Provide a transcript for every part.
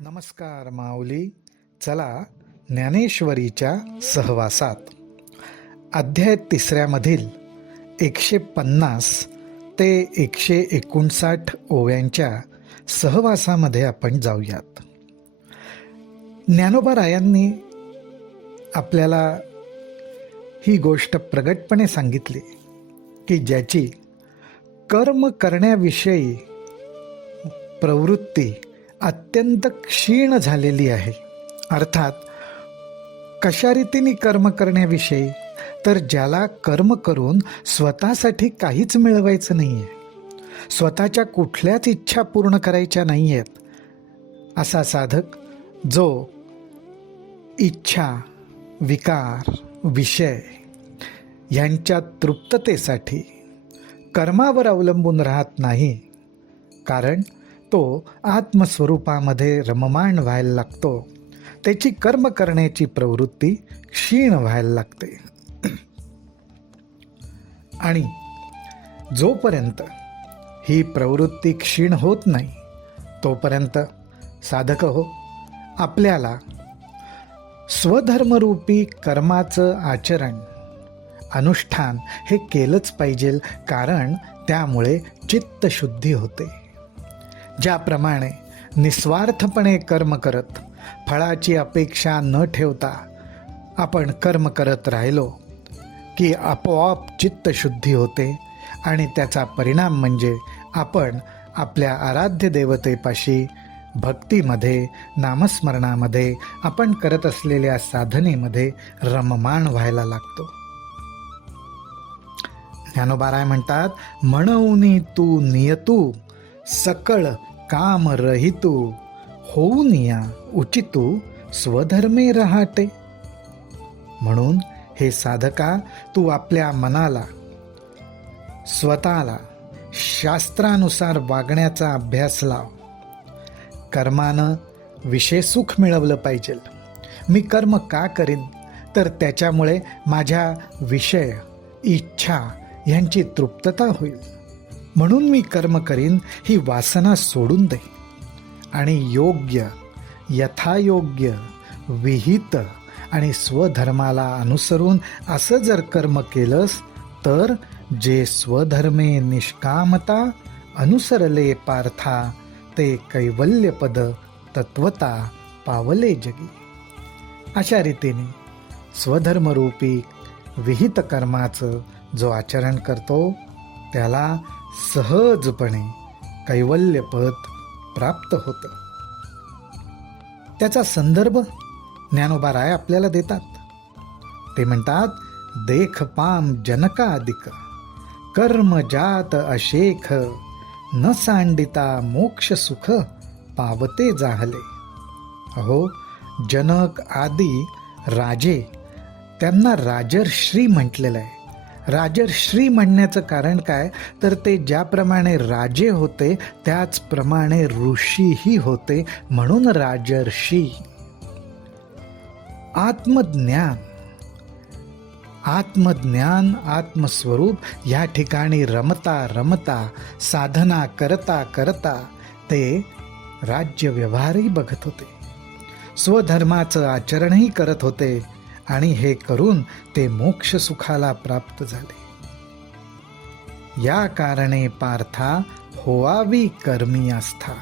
नमस्कार माऊली. चला ज्ञानेश्वरीच्या सहवासात अध्याय 3 मधील 150 ते 159 ओव्यांच्या सहवासामध्ये आपण जाऊयात. ज्ञानोबा रायांनी आपल्याला ही गोष्ट प्रगटपणे सांगितली की ज्याची कर्म करण्याविषयी प्रवृत्ती अत्यंत क्षीण झालेली आहे, अर्थात कशा रीतीने कर्म करण्याविषयी, तर ज्याला कर्म करून स्वतःसाठी काहीच मिळवायचं नाही आहे, स्वतःच्या कुठल्याच इच्छा पूर्ण करायच्या नाही आहेत, असा साधक जो इच्छा, विकार, विषय यांच्या तृप्ततेसाठी कर्मावर अवलंबून राहत नाही, कारण तो आत्मस्वरूपामध्ये रममाण व्हायला लागतो, त्याची कर्म करण्याची प्रवृत्ती क्षीण व्हायला लागते. आणि जोपर्यंत ही प्रवृत्ती क्षीण होत नाही तोपर्यंत साधक हो, आपल्याला स्वधर्मरूपी कर्माचं आचरण, अनुष्ठान हे केलंच पाहिजे, कारण त्यामुळे चित्तशुद्धी होते. ज्याप्रमाणे निस्वार्थपणे कर्म करत फळाची अपेक्षा न ठेवता आपण कर्म करत राहिलो की आपोआप चित्तशुद्धी होते आणि त्याचा परिणाम म्हणजे आपण आपल्या आराध्य देवतेपाशी भक्तीमध्ये, नामस्मरणामध्ये, आपण करत असलेल्या साधनेमध्ये रममाण व्हायला लागतो. ज्ञानोबा राय म्हणतात, म्हणून तू नियतू सकळ काम रहितू, होऊन या उचितू स्वधर्मे राहते. म्हणून हे साधका, तू आपल्या मनाला, स्वतःला शास्त्रानुसार वागण्याचा अभ्यास लाव. कर्मानं विषय सुख मिळवलं पाहिजे. मी कर्म का करीन, तर त्याच्यामुळे माझ्या विषय, इच्छा यांची तृप्तता होईल, म्हणून मी कर्म करीन, ही वासना सोडून दे आणि योग्य, यथायोग्य, विहित आणि स्वधर्माला अनुसरून असं जर कर्म केलंस तर जे स्वधर्मे निष्कामता अनुसरले पार्था, ते कैवल्यपद तत्वता पावले जगी. अशा रीतीने स्वधर्मरूपी विहित कर्माचं जो आचरण करतो त्याला सहजपणे कैवल्यपद प्राप्त होतं. त्याचा संदर्भ ज्ञानोबा राय आपल्याला देतात. ते म्हणतात, देख पाम जनकादिक कर्म जात अशेख, न सांडिता मोक्ष सुख पावते जाहले. अहो, जनक आदी राजे, त्यांना राजर्षी म्हटलेलं आहे. राजर्षी म्हणण्याचं कारण काय, तर ते ज्याप्रमाणे राजे होते त्याचप्रमाणे ऋषीही होते, म्हणून राजर्षी. आत्मज्ञान, आत्मस्वरूप या ठिकाणी रमता रमता, साधना करता करता ते राज्य व्यवहारही बघत होते, स्वधर्माचं आचरणही करत होते आणि हे करून ते मोक्ष सुखाला प्राप्त झाले. या कारणे पार्था होवावी कर्मी आस्था.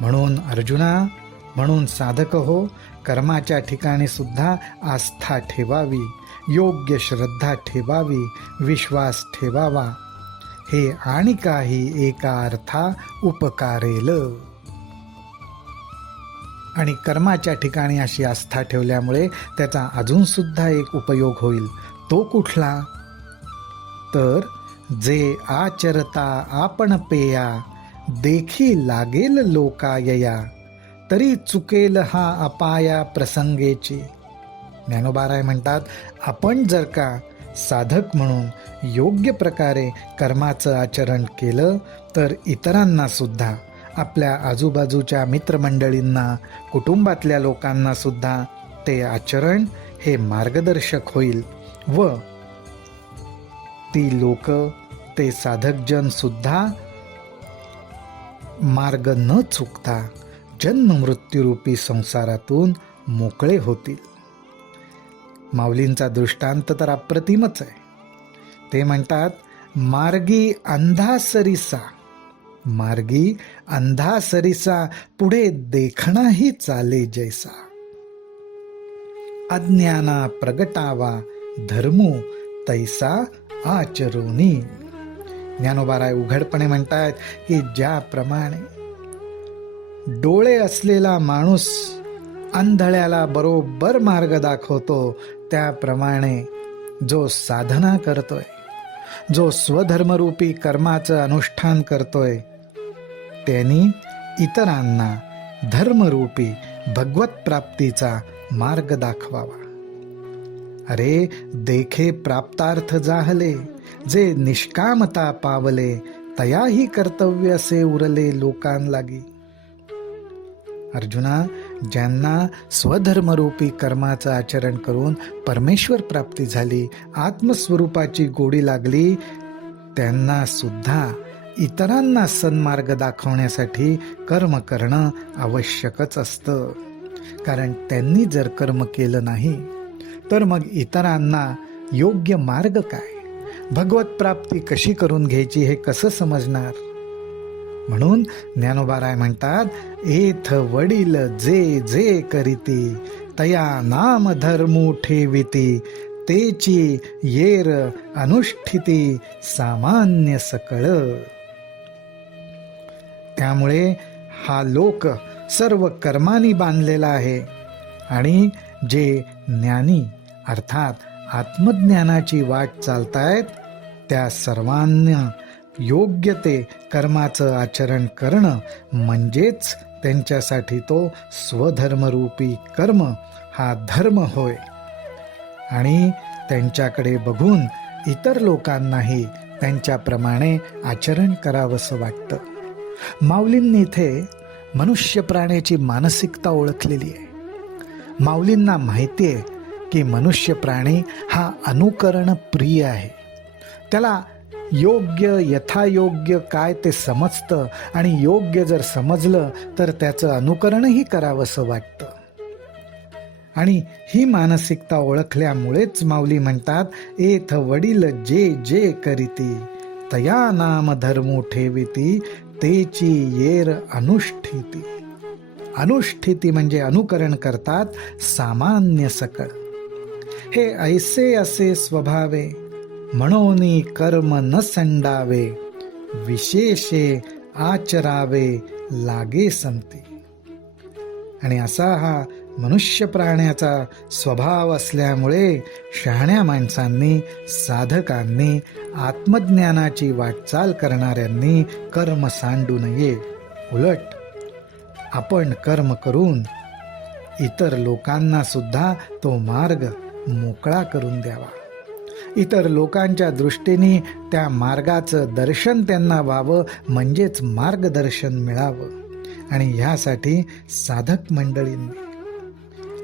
म्हणून अर्जुना, म्हणून साधक हो, कर्माच्या ठिकाणी सुद्धा आस्था ठेवावी, योग्य श्रद्धा ठेवावी, विश्वास ठेवावा. हे आणि काही एका अर्था उपकारेल. आणि कर्माच्या ठिकाणी अशी आस्था ठेवल्यामुळे त्याचा अजून सुद्धा एक उपयोग होईल. तो कुठला, तर जे आचरता आपण पेया, देखी लागेल लोकायया, तरी चुकेल हा अपाया प्रसंगेची. ज्ञानोबा राय म्हणतात, आपण जर का साधक म्हणून योग्य प्रकारे कर्माचं आचरण केलं तर इतरांना सुद्धा, आपल्या आजूबाजूच्या मित्रमंडळींना, कुटुंबातल्या लोकांना सुद्धा ते आचरण हे मार्गदर्शक होईल व ती लोक, ते साधकजन सुद्धा मार्ग न चुकता जन्म मृत्यूरूपी संसारातून मोकळे होतील. माऊलींचा दृष्टांत तर अप्रतिमच आहे. ते म्हणतात, मार्गी अंधा सरिसा, मार्गी अंधा सरिसा, पुढे देखणाही चाले जैसा. अज्ञाना प्रगटावा धर्मो तैसा आचरोनी. ज्ञानोबाराय उघडपणे म्हणतात की ज्याप्रमाणे डोळे असलेला माणूस आंधळ्याला बरोबर मार्ग दाखवतो, त्याप्रमाणे जो साधना करतोय, जो स्वधर्मरूपी कर्माचं अनुष्ठान करतोय, त्यांनी इतरांना धर्मरूपी भगवत प्राप्तीचा मार्ग दाखवावा. अरे देखे प्राप्तार्थ जाहले, जे निष्कामता पावले, तयाही कर्तव्य असे उरले लोकांलागी. अर्जुना, ज्यांना स्वधर्मरूपी कर्माचं आचरण करून परमेश्वर प्राप्ती झाली, आत्मस्वरूपाची गोडी लागली, त्यांना सुद्धा इतरांना सन्मार्ग दाखवण्यासाठी कर्म करणं आवश्यकच असतं. कारण त्यांनी जर कर्म केलं नाही तर मग इतरांना योग्य मार्ग काय, भगवत प्राप्ती कशी करून घ्यायची हे कसं समजणार. म्हणून ज्ञानोबाराय म्हणतात, एथ वडील जे जे करीती, तया नाम धर्मू ठेविती, तेची येर अनुष्ठिती सामान्य सकळ. त्यामुळे हा लोक सर्व कर्मानी बांधलेला आहे आणि जे ज्ञानी अर्थात आत्मज्ञानाची वाट चालतायत, त्या सर्वांना योग्य ते कर्माचं आचरण करणं म्हणजेच त्यांच्यासाठी तो स्वधर्मरूपी कर्म हा धर्म होय. आणि त्यांच्याकडे बघून इतर लोकांनाही त्यांच्याप्रमाणे आचरण करावंसं वाटतं. माऊलींनी इथे मनुष्य प्राण्याची मानसिकता ओळखलेली आहे. माऊलींना माहिती आहे की मनुष्य प्राणी हा अनुकरण प्रिय आहे. त्याला योग्य यथायोग्य काय ते समजतं आणि योग्य जर समजलं तर त्याचं अनुकरणही करावंसं वाटतं. आणि ही मानसिकता ओळखल्यामुळेच माऊली म्हणतात, एथ वडील जे जे करीती, तया नाम धर्मो ठेविती, तेची येर अनुष्ठिती. अनुष्ठिती म्हणजे अनुकरण करतात, सामान्य सकळ. हे ऐसे असे स्वभावे, म्हणोनी कर्म न संडावे, विशेषे आचरावे लागे संती. आणि असा हा मनुष्य प्राण्याचा स्वभाव असल्यामुळे शहाण्या माणसांनी, साधकांनी, आत्मज्ञानाची वाटचाल करणाऱ्यांनी कर्म सांडू नये. उलट आपण कर्म करून इतर लोकांना सुद्धा तो मार्ग मोकळा करून द्यावा. इतर लोकांच्या दृष्टीने त्या मार्गाचं दर्शन त्यांना व्हावं, म्हणजेच मार्गदर्शन मिळावं. आणि ह्यासाठी साधक मंडळींनी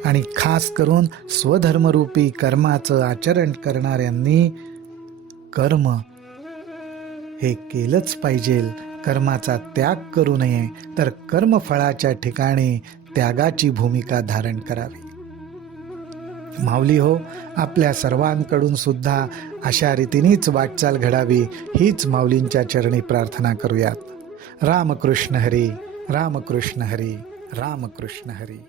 आणि खास करून स्वधर्मरूपी कर्माचं आचरण करणाऱ्यांनी कर्म हे केलंच पाहिजे. कर्माचा त्याग करू नये, तर कर्मफळाच्या ठिकाणी त्यागाची भूमिका धारण करावी. माऊली हो, आपल्या सर्वांकडून सुद्धा अशा रीतीनेच वाटचाल घडावी, हीच माऊलींच्या चरणी प्रार्थना करूयात. रामकृष्ण हरी, रामकृष्ण हरी, रामकृष्ण हरी.